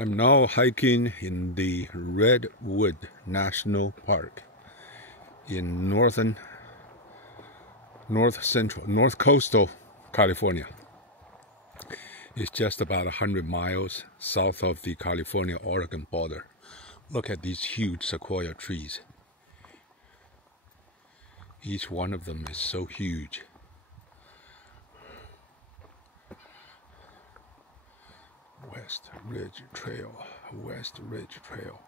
I'm now hiking in the Redwood National Park in north coastal California. It's just about 100 miles south of the California-Oregon border. Look at these huge sequoia trees. Each one of them is so huge. West Ridge Trail, West Ridge Trail.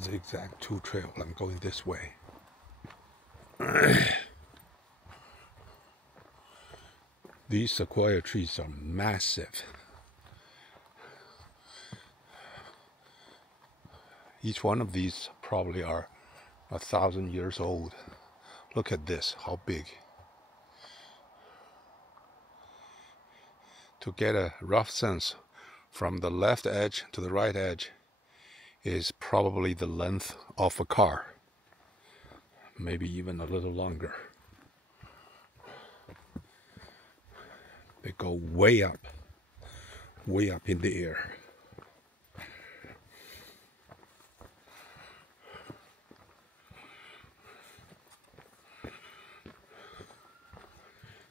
Zigzag 2 trail. I'm going this way. These sequoia trees are massive. Each one of these probably are 1,000 years old. Look at this, how big. To get a rough sense, from the left edge to the right edge is probably the length of a car. Maybe even a little longer. They go way up in the air.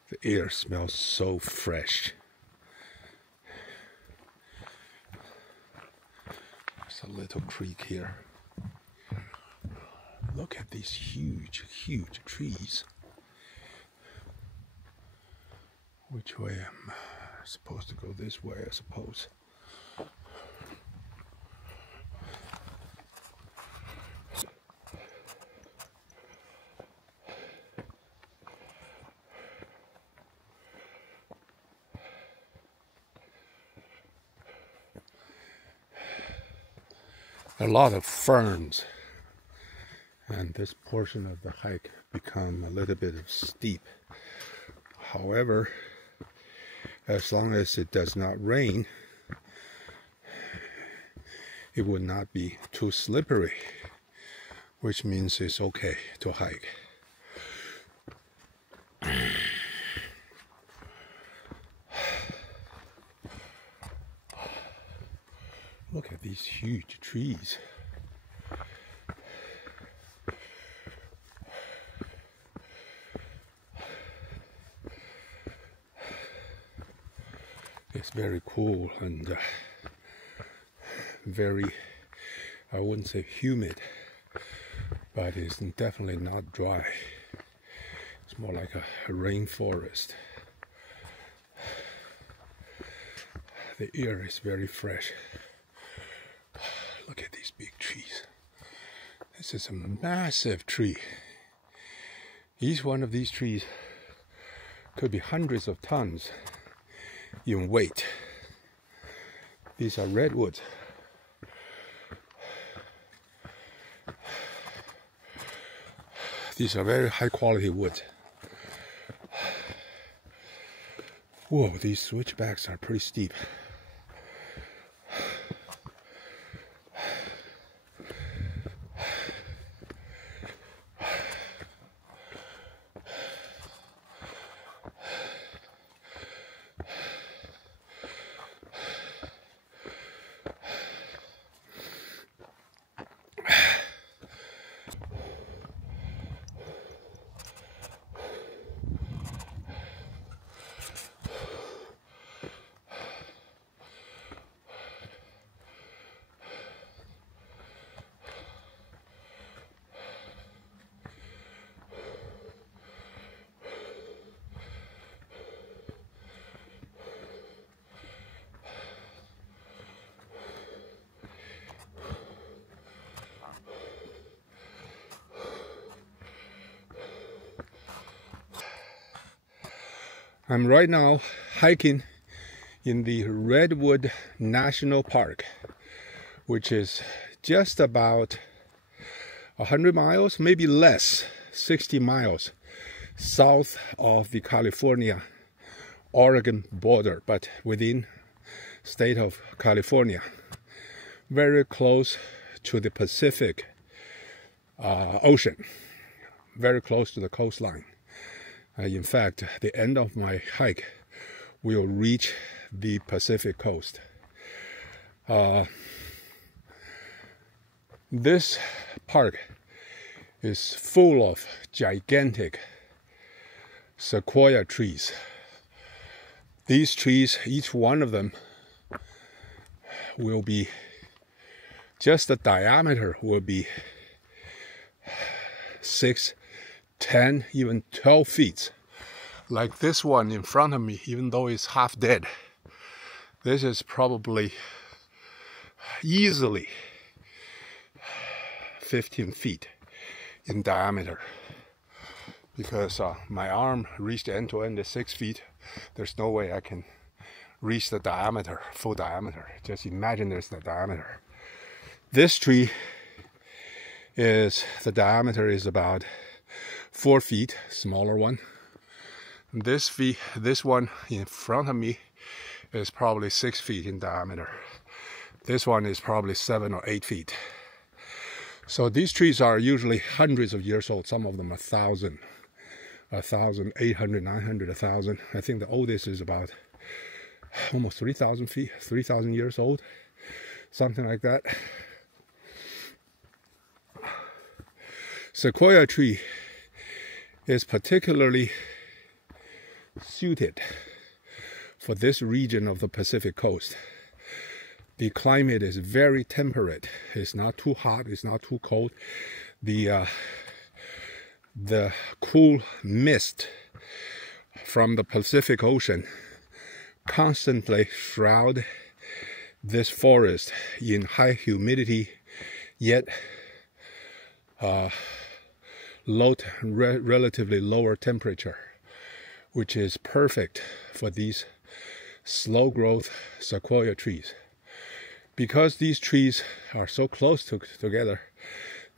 The air smells so fresh. There's a little creek here. Look at these huge, huge trees. Which way am I supposed to go? This way, I suppose. A lot of ferns, and this portion of the hike become a little bit steep. However, as long as it does not rain, it would not be too slippery, which means it's okay to hike. Look at these huge trees. It's very cool and very, I wouldn't say humid, but it's definitely not dry. It's more like a rainforest. The air is very fresh. Look at these big trees. This is a massive tree. Each one of these trees could be hundreds of tons in weight. These are redwoods. These are very high quality wood. Whoa, these switchbacks are pretty steep. I'm right now hiking in the Redwood National Park, which is just about 100 miles, maybe less, 60 miles south of the California-Oregon border, but within state of California, very close to the Pacific Ocean, very close to the coastline. In fact, the end of my hike will reach the Pacific coast. This park is full of gigantic sequoia trees. These trees, each one of them will be, just the diameter will be 6, 10, even 12 feet. Like this one in front of me, even though it's half dead, this is probably easily 15 feet in diameter, because my arm reached end to end is 6 feet. There's no way I can reach the diameter, full diameter. Just imagine there's the diameter. This tree is, the diameter is about 4 feet, smaller one. This one in front of me is probably 6 feet in diameter. This one is probably 7 or 8 feet. So these trees are usually hundreds of years old. Some of them 1,000, 1,800, 900, 1,000. I think the oldest is about almost 3,000 feet, 3,000 years old, something like that. Sequoia tree is particularly suited for this region of the Pacific coast. The climate is very temperate. It's not too hot, it's not too cold. The cool mist from the Pacific Ocean constantly shroud this forest in high humidity, yet relatively lower temperature, which is perfect for these slow growth sequoia trees. Because these trees are so close together,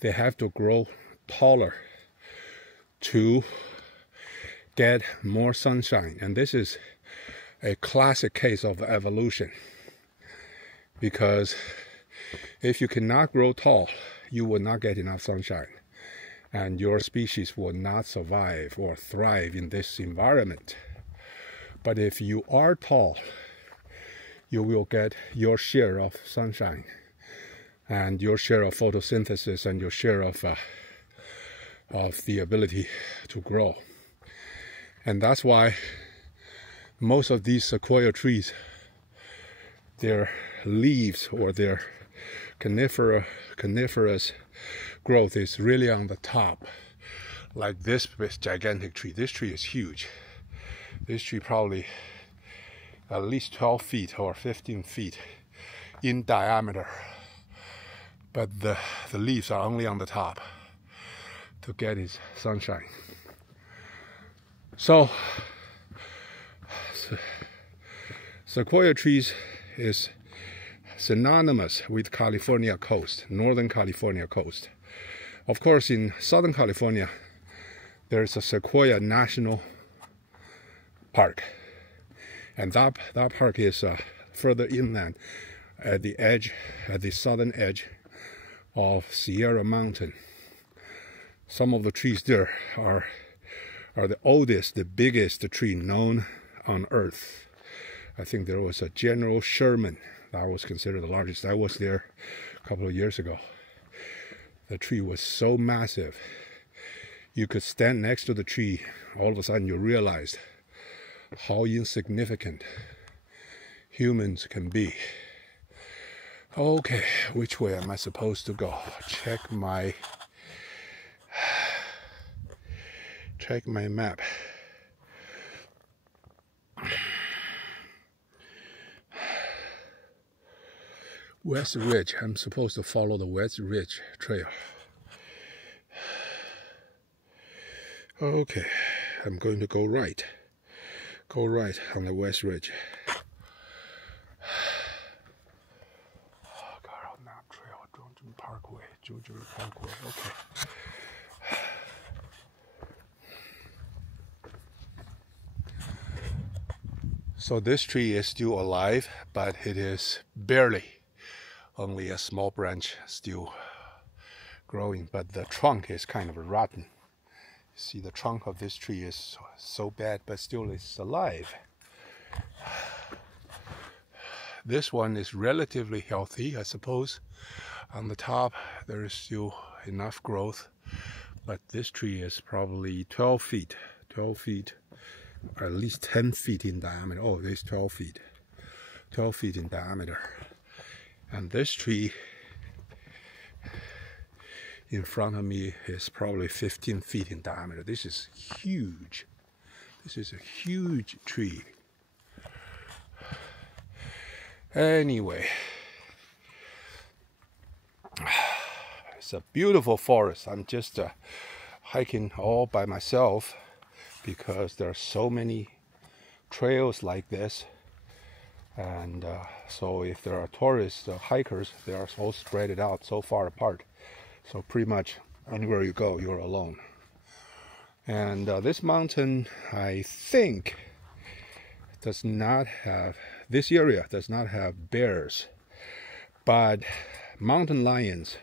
they have to grow taller to get more sunshine. And this is a classic case of evolution, because if you cannot grow tall, you will not get enough sunshine, and your species will not survive or thrive in this environment. But if you are tall, you will get your share of sunshine and your share of photosynthesis and your share of the ability to grow. And that's why most of these sequoia trees, their leaves or their coniferous growth is really on the top. Like this gigantic tree. This tree is huge. This tree probably at least 12 feet or 15 feet in diameter, but the leaves are only on the top to get its sunshine. So sequoia trees is synonymous with California coast, Northern California coast. Of course, in Southern California, there's a Sequoia National Park. And that park is further inland at the edge, at the southern edge of Sierra Mountain. Some of the trees there are the oldest, the biggest tree known on Earth. I think there was a General Sherman that was considered the largest. I was there a couple of years ago. The tree was so massive, you could stand next to the tree, all of a sudden you realized how insignificant humans can be. Okay, which way am I supposed to go? Check my map. West Ridge. I'm supposed to follow the West Ridge Trail. Okay, I'm going to go right. Go right on the West Ridge. Carl Knapp Trail, Georgian Parkway, okay. So this tree is still alive, but it is barely, only a small branch still growing, but the trunk is kind of rotten. See, the trunk of this tree is so bad, but still it's alive. This one is relatively healthy, I suppose. On the top, there is still enough growth, but this tree is probably 12 feet, at least 10 feet in diameter. Oh, this 12 feet in diameter. And this tree in front of me is probably 15 feet in diameter. This is huge. This is a huge tree. Anyway, it's a beautiful forest. I'm just hiking all by myself because there are so many trails like this. And so if there are tourists or hikers, they are so spread it out so far apart. So pretty much anywhere you go, you're alone. And this mountain, I think, this area does not have bears, but mountain lions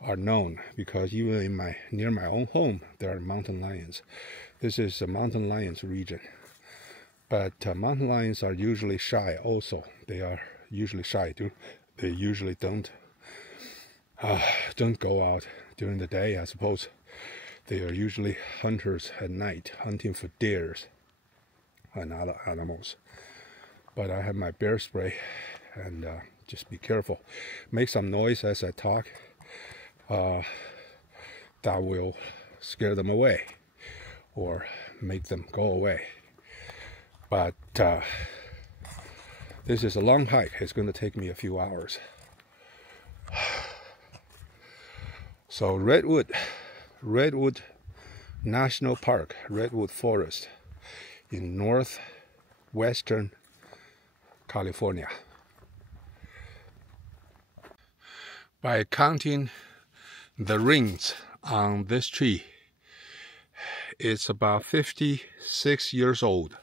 are known, because even near my own home there are mountain lions. This is a mountain lions region, but mountain lions are usually shy also. They are usually shy too. They usually don't go out during the day. I suppose they are usually hunters at night, hunting for deers and other animals. But I have my bear spray, and just be careful. Make some noise as I talk. That will scare them away or make them go away. But this is a long hike. It's going to take me a few hours. So Redwood National Park, Redwood Forest in northwestern California. By counting the rings on this tree, it's about 56 years old.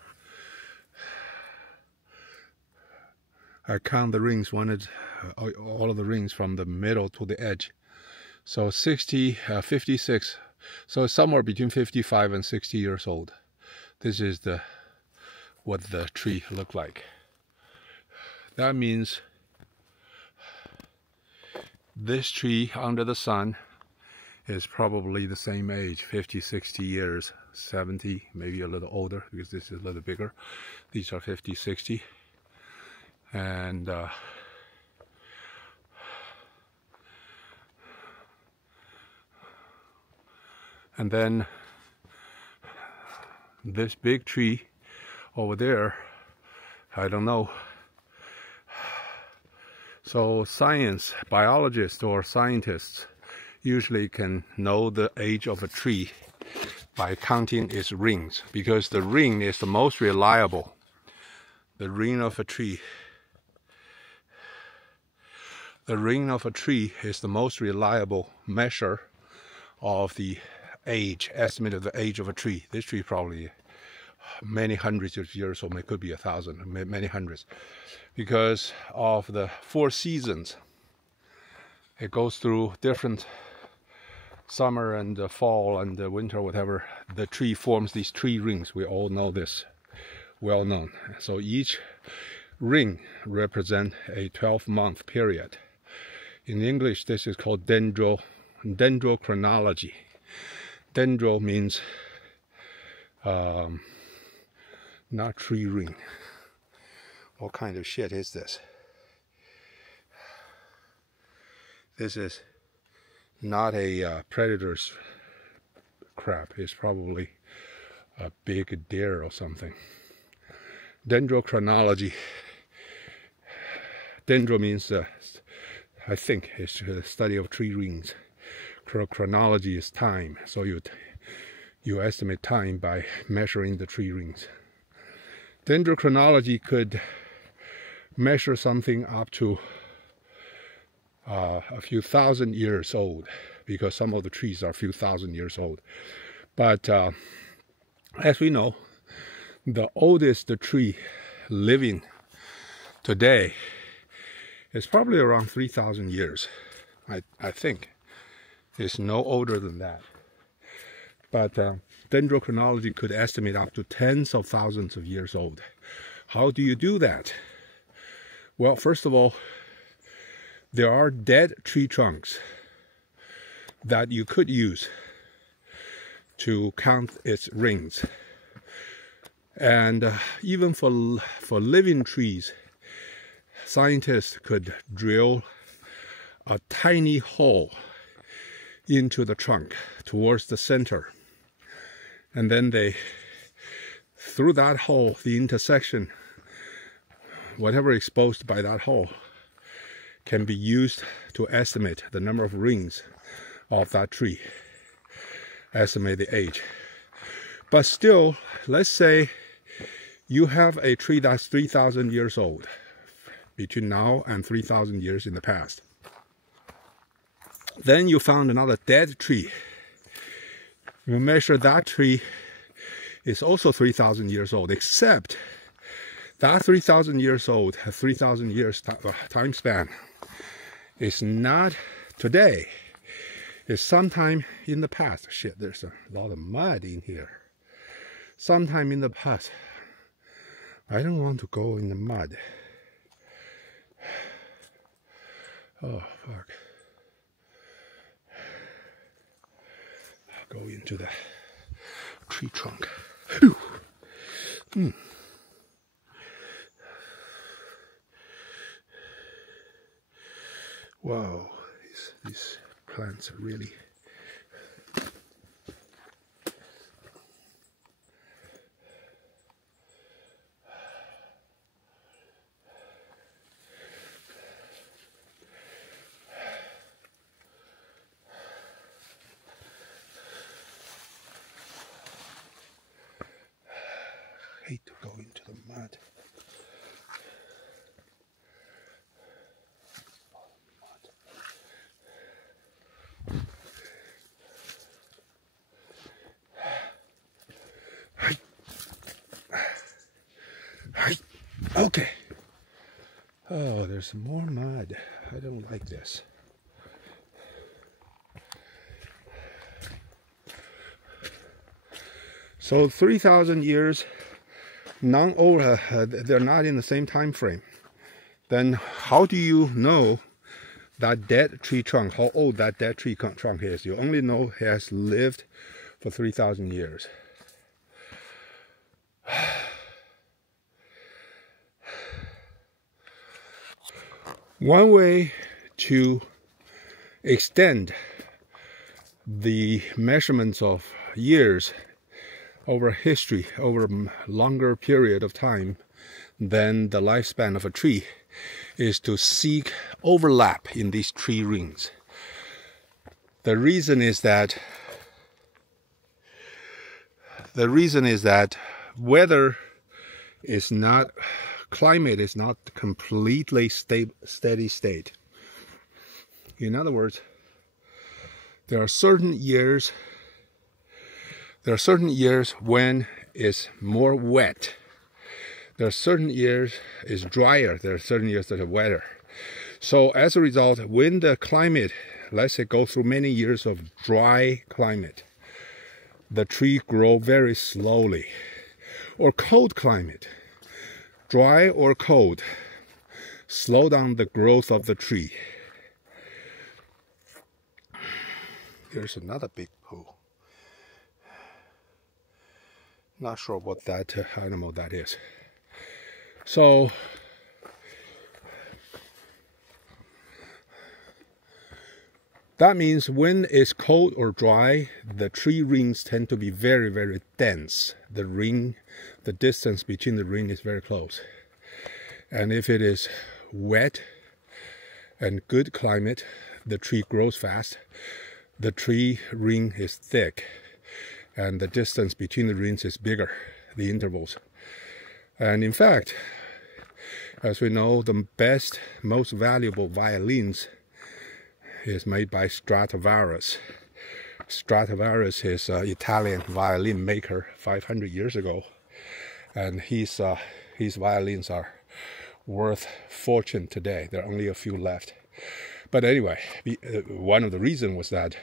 I count the rings, all of the rings from the middle to the edge. So 56. So somewhere between 55 and 60 years old. This is what the tree looked like. That means this tree under the sun is probably the same age, 50, 60 years, 70, maybe a little older because this is a little bigger. These are 50, 60. And then this big tree over there, I don't know. So biologists or scientists usually can know the age of a tree by counting its rings, because the ring is the most reliable. The ring of a tree is the most reliable measure of the estimate of the age of a tree. This tree probably many hundreds of years old, it could be 1,000, many hundreds, because of the 4 seasons. It goes through different summer and fall and winter, whatever. The tree forms these tree rings. We all know this, well known. So each ring represents a 12-month period. In English, this is called dendrochronology. Dendro means not tree ring. What kind of shit is this? This is not a predator's crap. It's probably a big deer or something. Dendrochronology. Dendro means, I think, it's the study of tree rings. Chronology is time. So you estimate time by measuring the tree rings. Dendrochronology could measure something up to a few thousand years old, because some of the trees are a few thousand years old. But as we know, the oldest tree living today is probably around 3,000 years. I think it's no older than that. But dendrochronology could estimate up to tens of thousands of years old. How do you do that? Well, first of all, there are dead tree trunks that you could use to count its rings. And even for living trees, scientists could drill a tiny hole into the trunk towards the center. And then they, through that hole, the intersection, whatever exposed by that hole, can be used to estimate the number of rings of that tree, estimate the age. But still, let's say you have a tree that's 3,000 years old, between now and 3,000 years in the past. Then you found another dead tree. You measure that tree is also 3,000 years old, except that 3,000 years old, 3,000 years time span is not today. It's sometime in the past. Shit, there's a lot of mud in here. Sometime in the past. I don't want to go in the mud. Oh, fuck. I'll go into the tree trunk. Wow, these plants are really... I hate to go into the mud. Okay. Oh, there's some more mud. I don't like this. So 3,000 years, they're not in the same time frame. Then how do you know that dead tree trunk, how old that dead tree trunk is? You only know it has lived for 3,000 years. One way to extend the measurements of years over history, over a longer period of time than the lifespan of a tree, is to seek overlap in these tree rings. The reason is that weather is not, climate is not completely steady state. In other words, there are certain years when it's more wet. There are certain years it's drier. There are certain years that are wetter. So as a result, when the climate, let's say, go through many years of dry climate, the tree grow very slowly. Or cold climate, dry or cold, slow down the growth of the tree. Here's another big pool. Not sure what that animal that is. So that means when it's cold or dry, the tree rings tend to be very, very dense. The distance between the ring is very close. And if it is wet and good climate, the tree grows fast. The tree ring is thick, and the distance between the rings is bigger, the intervals. And in fact, as we know, the best, most valuable violins is made by Stradivarius. Stradivarius is an Italian violin maker 500 years ago, and his violins are worth fortune today. There are only a few left. But anyway, one of the reasons was that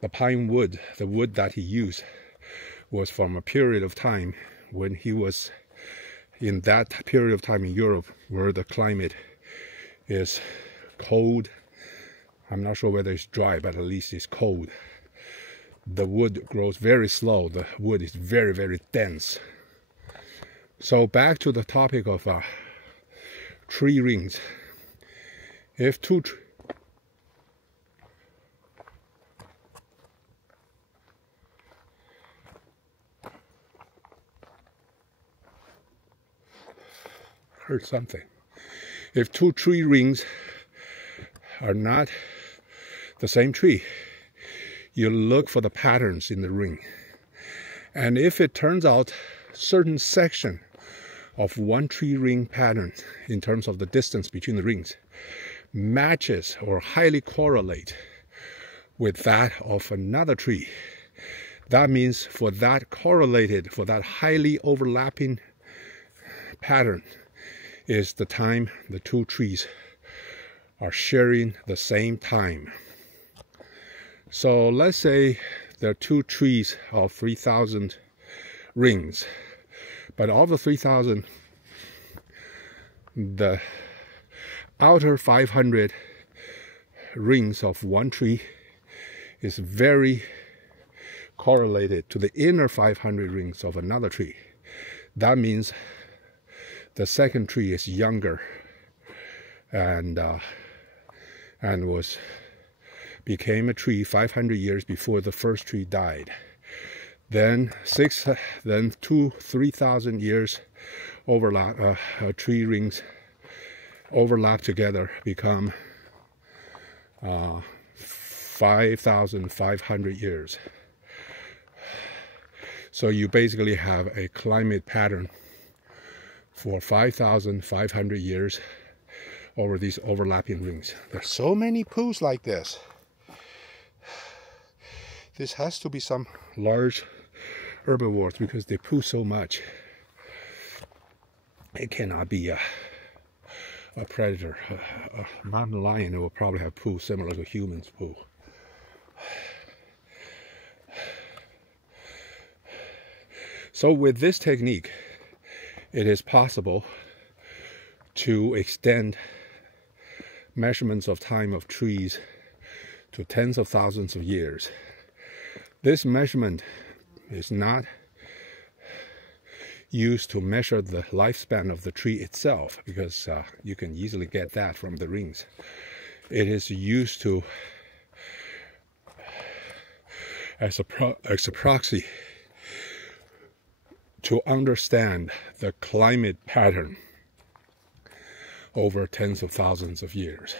the pine wood, the wood that he used, was from a period of time when he was in that period of time in Europe where the climate is cold. I'm not sure whether it's dry, but at least it's cold. The wood grows very slow. The wood is very, very dense. So back to the topic of tree rings. If two heard something. If two tree rings are not the same tree, you look for the patterns in the ring. And if it turns out certain section of one tree ring pattern in terms of the distance between the rings matches or highly correlate with that of another tree, that means for that highly overlapping pattern is the time the two trees are sharing the same time. So let's say there are two trees of 3,000 rings, but of the 3,000, the outer 500 rings of one tree is very correlated to the inner 500 rings of another tree. That means the second tree is younger and became a tree 500 years before the first tree died. Then 3,000 years overlap, tree rings overlap together, become 5,500 years. So you basically have a climate pattern for 5,500 years over these overlapping rings. There's so many pools like this. This has to be some large herbivores because they poo so much. It cannot be a predator. A mountain lion will probably have poo similar to humans' poo. So with this technique, it is possible to extend measurements of time of trees to tens of thousands of years. This measurement is not used to measure the lifespan of the tree itself, because you can easily get that from the rings. It is used to as a proxy to understand the climate pattern over tens of thousands of years.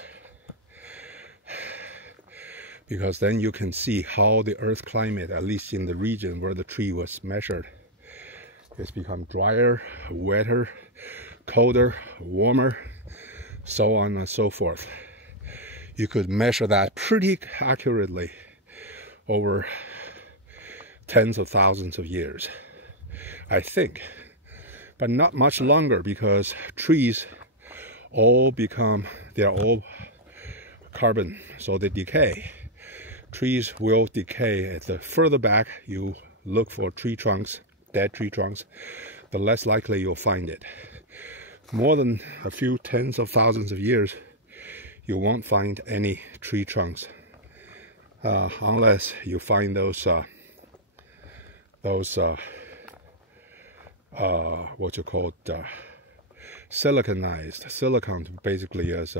Because then you can see how the earth climate, at least in the region where the tree was measured, has become drier, wetter, colder, warmer, so on and so forth. You could measure that pretty accurately over tens of thousands of years, I think. But not much longer, because trees they're all carbon, so they decay. Trees will decay. The further back you look for tree trunks, dead tree trunks, the less likely you'll find it. More than a few tens of thousands of years, you won't find any tree trunks, unless you find those what you call siliconized. Silicon basically as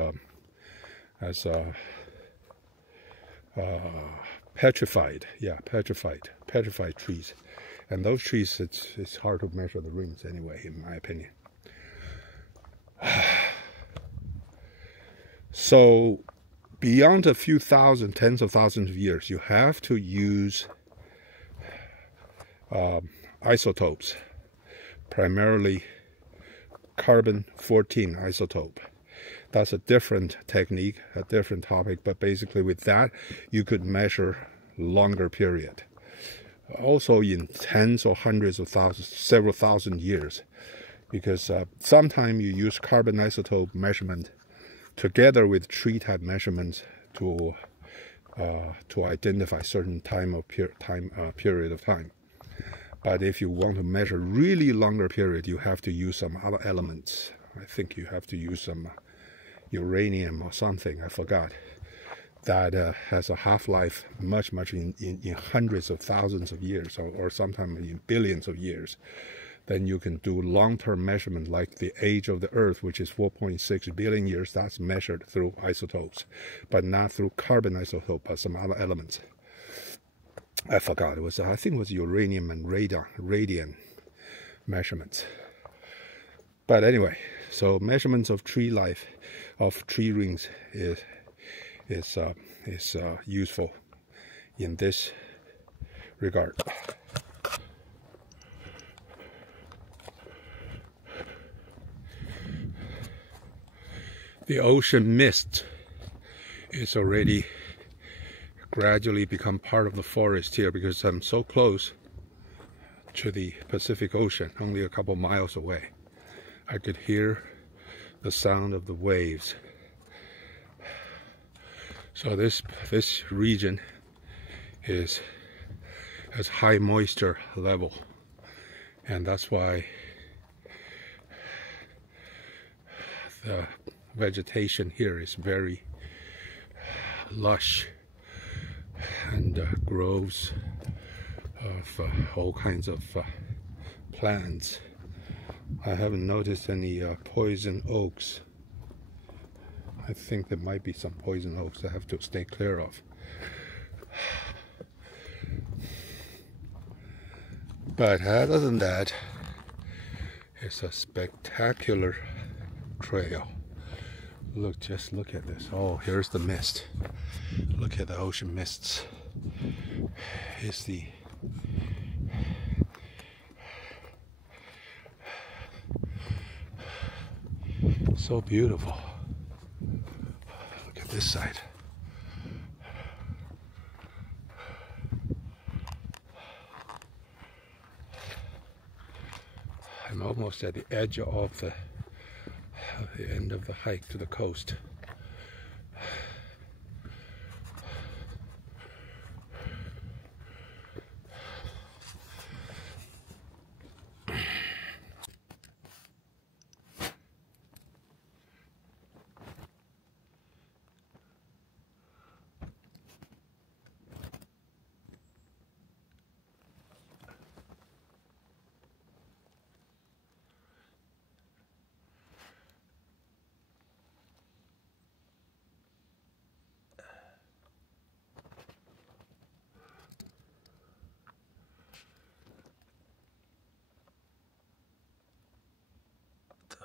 petrified trees, and those trees, it's hard to measure the rings anyway, in my opinion. So beyond a few thousand, tens of thousands of years, you have to use isotopes, primarily carbon-14 isotope. That's a different technique, a different topic, but basically with that you could measure longer period. Also in tens or hundreds of thousands, several thousand years, because sometimes you use carbon isotope measurement together with tree type measurements to identify certain period of time. But if you want to measure really longer period, you have to use some other elements. I think you have to use some uranium or something, I forgot, that has a half-life much in hundreds of thousands of years, or sometimes in billions of years. Then you can do long-term measurement like the age of the Earth, which is 4.6 billion years. That's measured through isotopes, but not through carbon isotope, but some other elements. I forgot. It was, I think it was uranium and radium measurements. But anyway, so measurements of tree life, of tree rings is useful in this regard. The ocean mist is already gradually become part of the forest here because I'm so close to the Pacific Ocean, only a couple miles away. I could hear the sound of the waves. So this region has high moisture level, and that's why the vegetation here is very lush and grows of all kinds of plants. I haven't noticed any poison oaks. I think there might be some poison oaks I have to stay clear of. But other than that, it's a spectacular trail. Just look at this. Oh, here's the mist. Look at the ocean mists. It's the so beautiful. Look at this side. I'm almost at the edge of the end of the hike to the coast.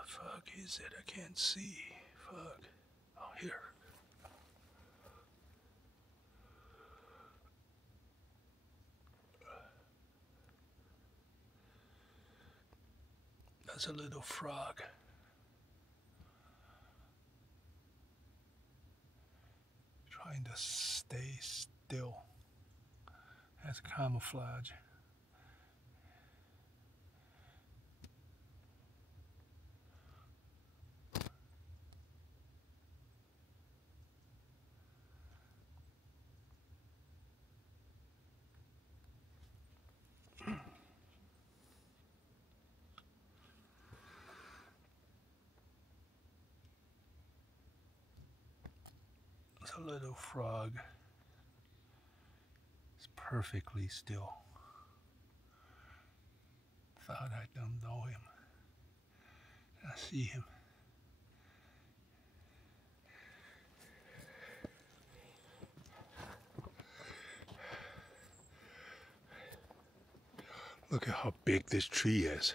Fuck is it? I can't see. Fuck. Oh, here. That's a little frog. Trying to stay still. That's camouflage. It's a little frog. It's perfectly still. Thought I don't know him. I see him. Look at how big this tree is.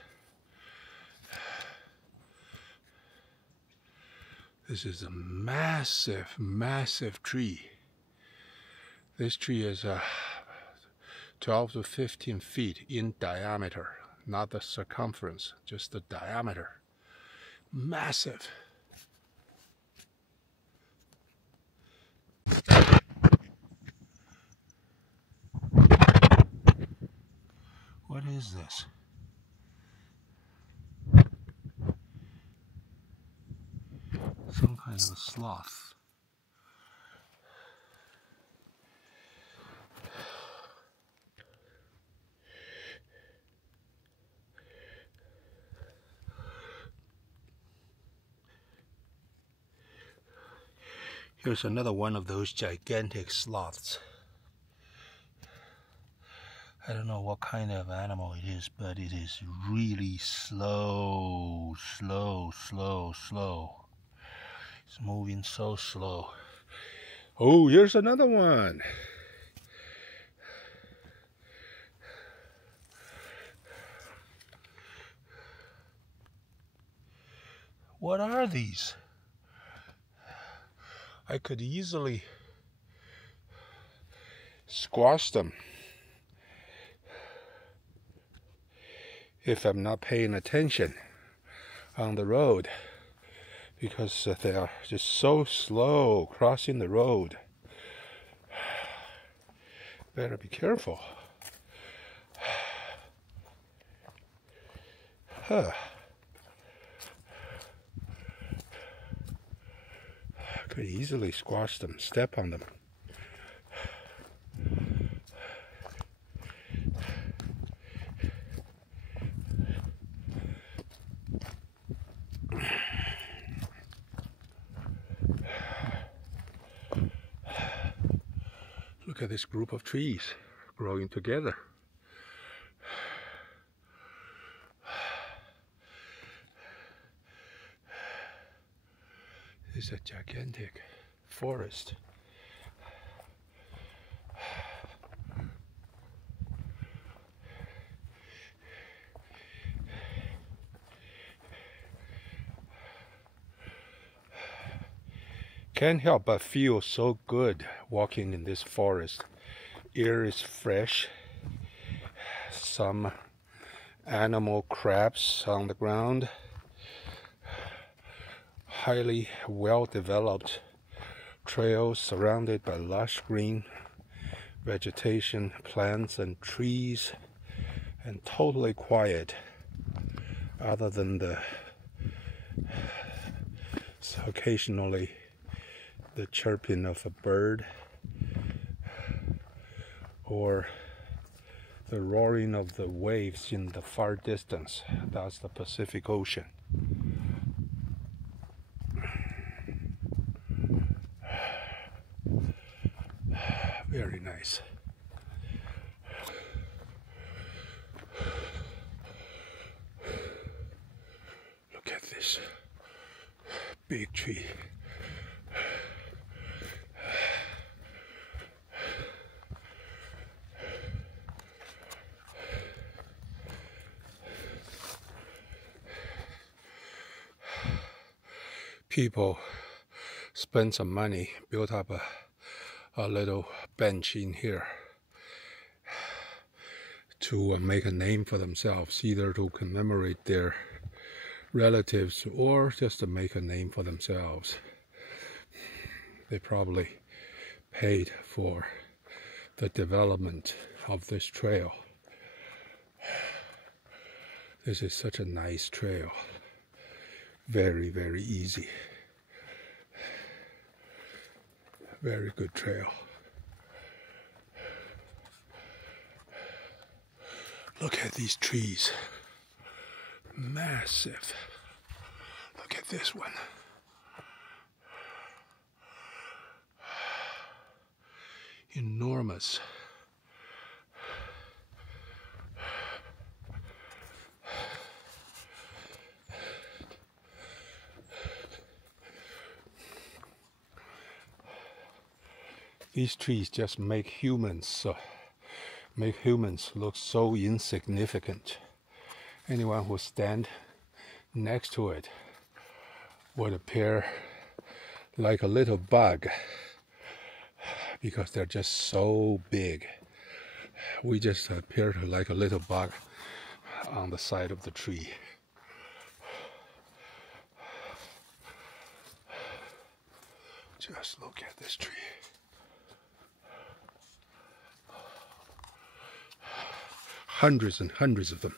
This is a massive, massive tree. This tree is 12 to 15 feet in diameter, not the circumference, just the diameter. Massive. What is this? Some kind of a sloth. Here's another one of those gigantic sloths. I don't know what kind of animal it is, but it is really slow. It's moving so slow. Oh, here's another one. What are these? I could easily squash them if I'm not paying attention on the road, because they are just so slow crossing the road. Better be careful. Huh. Could easily squash them, step on them. Look at this group of trees growing together. It's a gigantic forest. Can't help but feel so good walking in this forest. Air is fresh. Some animal crabs on the ground. Highly well-developed trails surrounded by lush green vegetation, plants and trees, and totally quiet other than the occasionally the chirping of a bird or the roaring of the waves in the far distance. That's the Pacific Ocean. Very nice. Look at this big tree. People spend some money, built up a little bench in here to make a name for themselves, either to commemorate their relatives or just to make a name for themselves. They probably paid for the development of this trail. This is such a nice trail. Very, very easy. Very good trail. Look at these trees. Massive. Look at this one. Enormous. These trees just make humans look so insignificant. Anyone who stands next to it would appear like a little bug because they're just so big. We just appear like a little bug on the side of the tree. Just look at this tree. Hundreds and hundreds of them.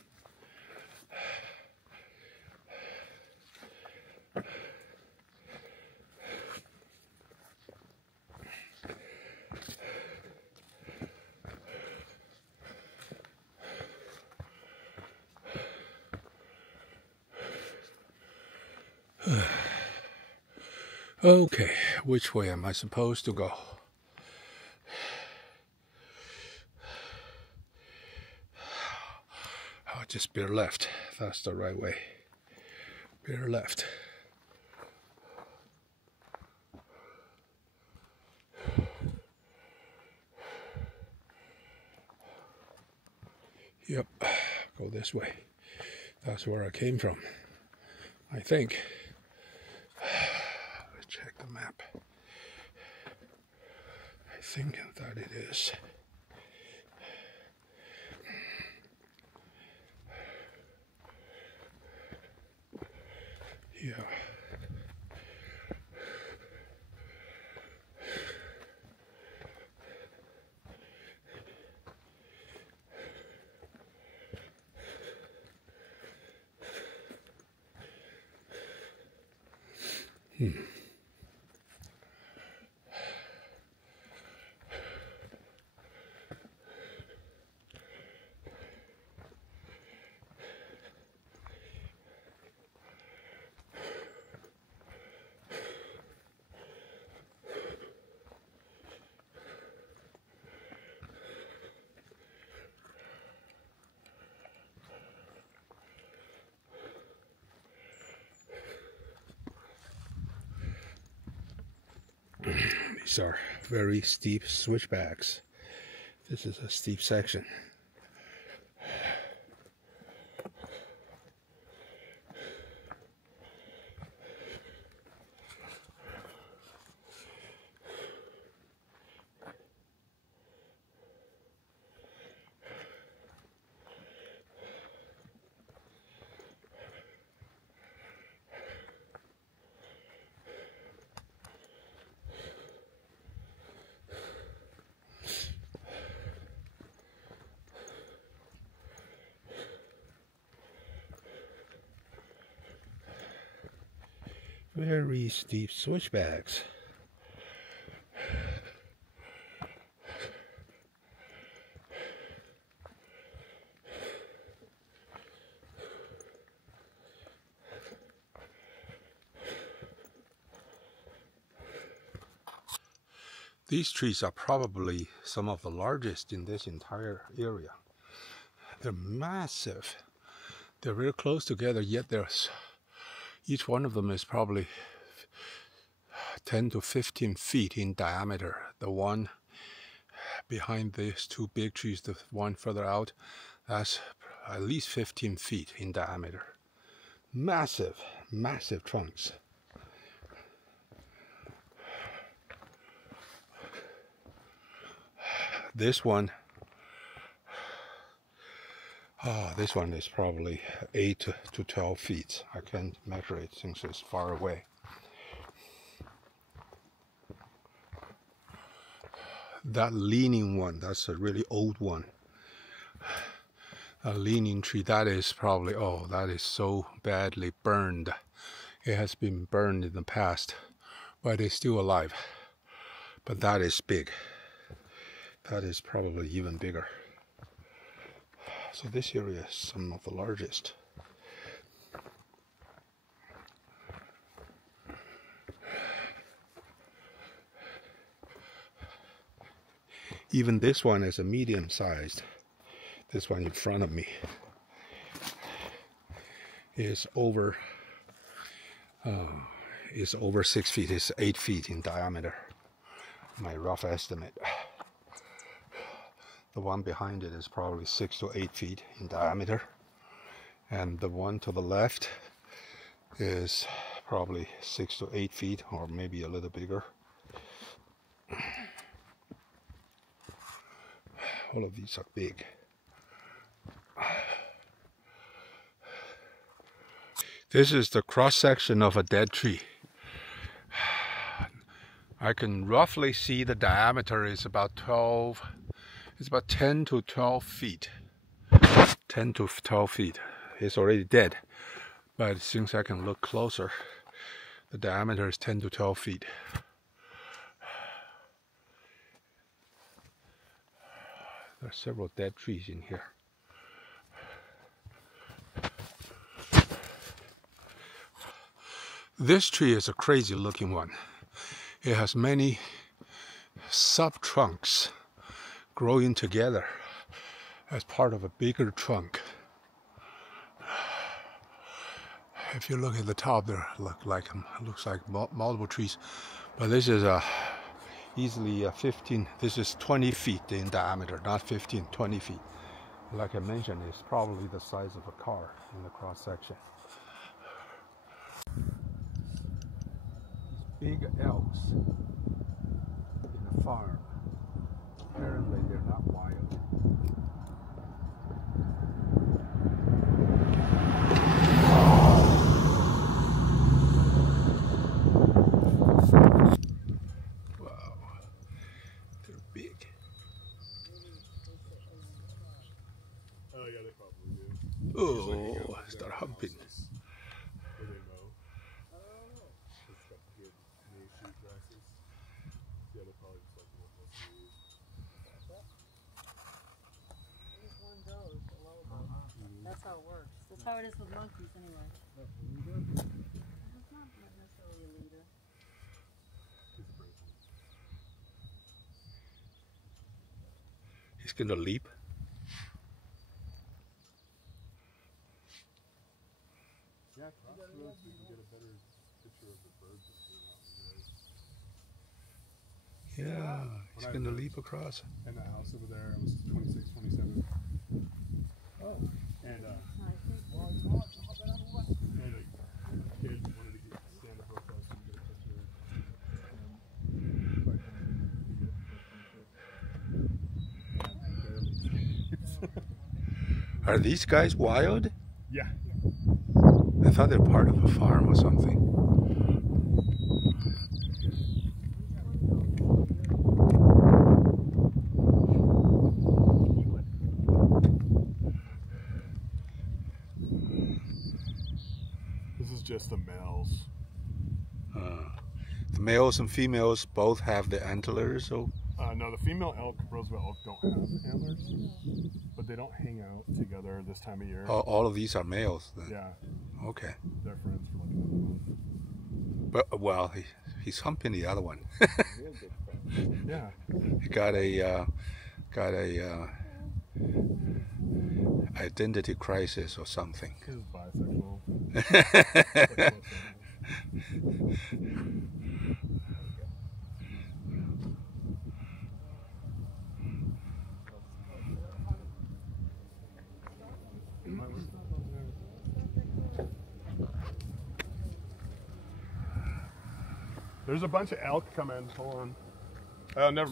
Okay, which way am I supposed to go? Oh, just bear left. That's the right way. Bear left. Yep, go this way. That's where I came from, I think. Let's check the map. I think that it is. Yeah. These are very steep switchbacks. This is a steep section. Very steep switchbacks. These trees are probably some of the largest in this entire area. They're massive. They're very close together, yet each one of them is probably 10 to 15 feet in diameter. The one behind these two big trees, the one further out, that's at least 15 feet in diameter. Massive, massive trunks. This one is probably 8 to 12 feet. I can't measure it since it's far away. That leaning one, that's a really old one. A leaning tree, that is probably, oh, that is so badly burned. It has been burned in the past, but it's still alive. But that is big. That is probably even bigger. So this area is some of the largest. Even this one is a medium-sized. This one in front of me is over 6 feet. It's 8 feet in diameter. My rough estimate. The one behind it is probably 6 to 8 feet in diameter, and the one to the left is probably 6 to 8 feet, or maybe a little bigger. All of these are big. This is the cross section of a dead tree. I can roughly see the diameter is about 12. It's about 10 to 12 feet. 10 to 12 feet. It's already dead, but since I can look closer, the diameter is 10 to 12 feet. There are several dead trees in here. This tree is a crazy looking one. It has many sub-trunks growing together as part of a bigger trunk. If you look at the top, there looks like multiple trees, but this is easily 15. This is 20 feet in diameter, not 15, 20 feet. Like I mentioned, it's probably the size of a car in the cross section. These big elks in the farm. Apparently, they're not wild. Oh, start humping. That's how it works. That's how it is with monkeys anyway. It's not necessarily a leader. He's gonna leap. Yeah, crossroads, we can get a better picture of the birds that are out. Yeah, he's gonna leap across. And the house over there, it was 26, 27. Oh. And, and a kid wanted to stand up real close and get a picture. Are these guys wild? Yeah. I thought they're part of a farm or something. This is just the males. The males and females both have the antlers, so... No, the female elk, Roosevelt elk, don't have antlers, but they don't hang out together this time of year. all of these are males then? Yeah. Okay. They're friends for like another month. But, well, he's humping the other one. Yeah. He got a identity crisis or something. He's bisexual. There's a bunch of elk coming. Hold on. Oh, never mind.